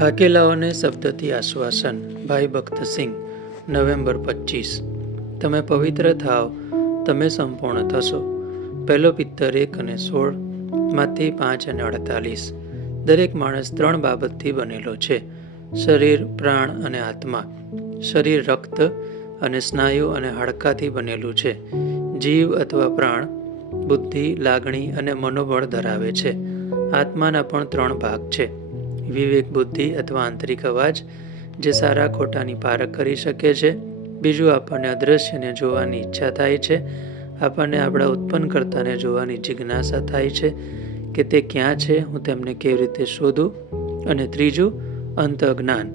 થાકેલાઓને શબ્દથી આશ્વાસન. ભાઈ ભક્તસિંહ નવેમ્બર પચીસ તમે પવિત્ર થાવ, તમે સંપૂર્ણ થશો. પહેલો પિત્તર એક અને સોળ, માંથી પાંચ અને અડતાલીસ. દરેક માણસ ત્રણ બાબતથી બનેલો છે. શરીર, પ્રાણ અને આત્મા. શરીર રક્ત અને સ્નાયુ અને હાડકાથી બનેલું છે. જીવ અથવા પ્રાણ, બુદ્ધિ, લાગણી અને મનોબળ ધરાવે છે. આત્માના પણ ત્રણ ભાગ છે. વિવેક બુદ્ધિ અથવા આંતરિક અવાજ, જે સારા ખોટાની પારખ કરી શકે છે. બીજું, આપણને અદૃશ્યને જોવાની ઈચ્છા થાય છે. આપણને આપણા ઉત્પન્ન કરતાને જોવાની જિજ્ઞાસા થાય છે કે તે ક્યાં છે, હું તેમને કેવી રીતે શોધું? અને ત્રીજું, અંતજ્ઞાન.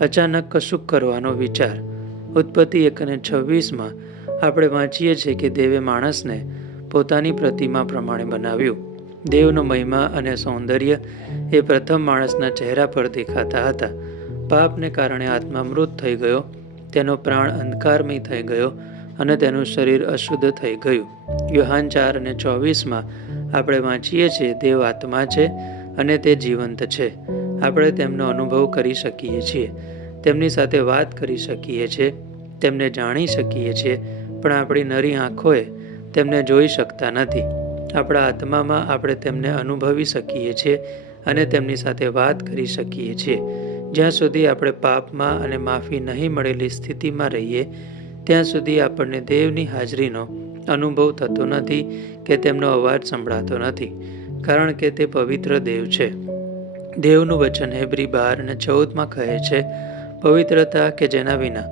અચાનક કશુંક કરવાનો વિચાર. ઉત્પત્તિ એક અને છવ્વીસમાં આપણે વાંચીએ છીએ કે દેવે માણસને પોતાની પ્રતિમા પ્રમાણે બનાવ્યું. દેવનો મહિમા અને સૌંદર્ય એ પ્રથમ માણસના ચહેરા પર દેખાતા હતા. પાપને કારણે આત્મા મૃત થઈ ગયો, તેનો પ્રાણ અંધકારમય થઈ ગયો અને તેનું શરીર અશુદ્ધ થઈ ગયું. યુહાન ચાર અને ચોવીસમાં આપણે વાંચીએ છીએ, દેવ આત્મા છે અને તે જીવંત છે. આપણે તેમનો અનુભવ કરી શકીએ છીએ. તેમની સાથે વાત કરી શકીએ છીએ, તેમને જાણી શકીએ છીએ, પણ આપણી નરી આંખોએ તેમને જોઈ શકતા નથી. આપણા આત્મામાં આપણે તેમને અનુભવી શકીએ છીએ અને તેમની સાથે વાત કરી શકીએ છીએ. જ્યાં સુધી આપણે પાપમાં અને માફી નહીં મળેલી સ્થિતિમાં રહીએ, ત્યાં સુધી આપણને દેવની હાજરીનો અનુભવ થતો નથી કે તેમનો અવાજ સંભળાતો નથી, કારણ કે તે પવિત્ર દેવ છે. દેવનું વચન હેબ્રી બાર અને ચૌદમાં કહે છે, પવિત્રતા કે જેના વિના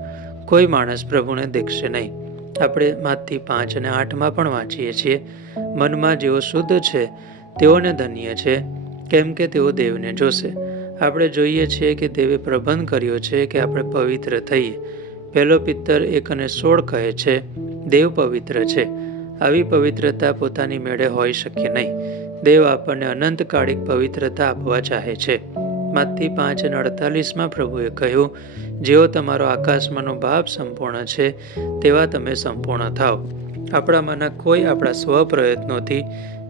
કોઈ માણસ પ્રભુને દેખશે નહીં. આપણે માથી પાંચ અને આઠમાં પણ વાંચીએ છીએ. મનમાં જેઓ શુદ્ધ છે, તેઓને ધન્ય છે, કેમ કે તેઓ દેવને જોશે. આપણે જોઈએ છીએ કે દેવે પ્રબંધ કર્યો છે કે આપણે પવિત્ર થઈએ. પહેલો પિત્તર એક અને સોળ કહે છે, દેવ પવિત્ર છે. આવી પવિત્રતા પોતાની મેળે હોઈ શકે નહીં. દેવ આપણને અનંતકાળિક પવિત્રતા આપવા ચાહે છે. માથી પાંચ અને અડતાલીસમાં પ્રભુએ કહ્યું, જેઓ તમારો આકાશમાંનો ભાવ સંપૂર્ણ છે, તેવા તમે સંપૂર્ણ થાવ આપણામાંના કોઈ આપણા સ્વપ્રયત્નોથી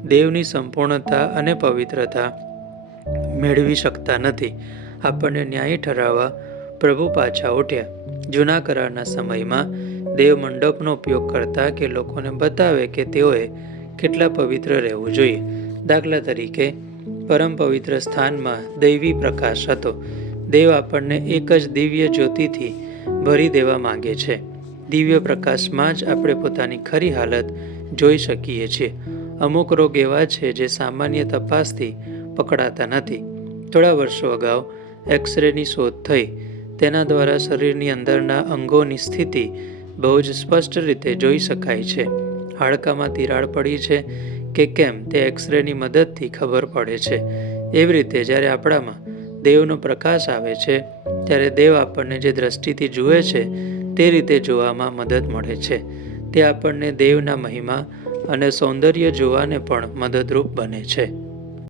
દેવની સંપૂર્ણતા અને પવિત્રતા મેળવી શકતા નથી. આપણને ન્યાયી ઠરાવવા પ્રભુ પાછા ઉઠ્યા. જૂના કરારના સમયમાં દેવ મંડપનો ઉપયોગ કરતા કે લોકોને બતાવે કે તેઓએ કેટલા પવિત્ર રહેવું જોઈએ. દાખલા તરીકે પરમ પવિત્ર સ્થાનમાં દૈવી પ્રકાશ હતો. દેવ આપણને એક જ દિવ્ય જ્યોતિથી ભરી દેવા માંગે છે. દિવ્ય પ્રકાશમાં જ આપણે પોતાની ખરી હાલત જોઈ શકીએ છીએ. અમુક રોગ એવા છે જે સામાન્ય તપાસથી પકડાતા નથી. થોડા વર્ષો અગાઉ એક્સરેની શોધ થઈ. તેના દ્વારા શરીરની અંદરના અંગોની સ્થિતિ બહુ જ સ્પષ્ટ રીતે જોઈ શકાય છે. હાડકામાં તિરાડ પડી છે. કે કેમ તે એક્સરેની મદદથી ખબર પડે છે. એવી રીતે જ્યારે આપણામાં દેવનો પ્રકાશ આવે છે, ત્યારે દેવ આપણને જે દ્રષ્ટિથી જુએ છે, તે રીતે જોવામાં મદદ મળે છે. તે આપણને દેવના મહિમા અને સૌંદર્ય જોવાને પણ મદદરૂપ બને છે.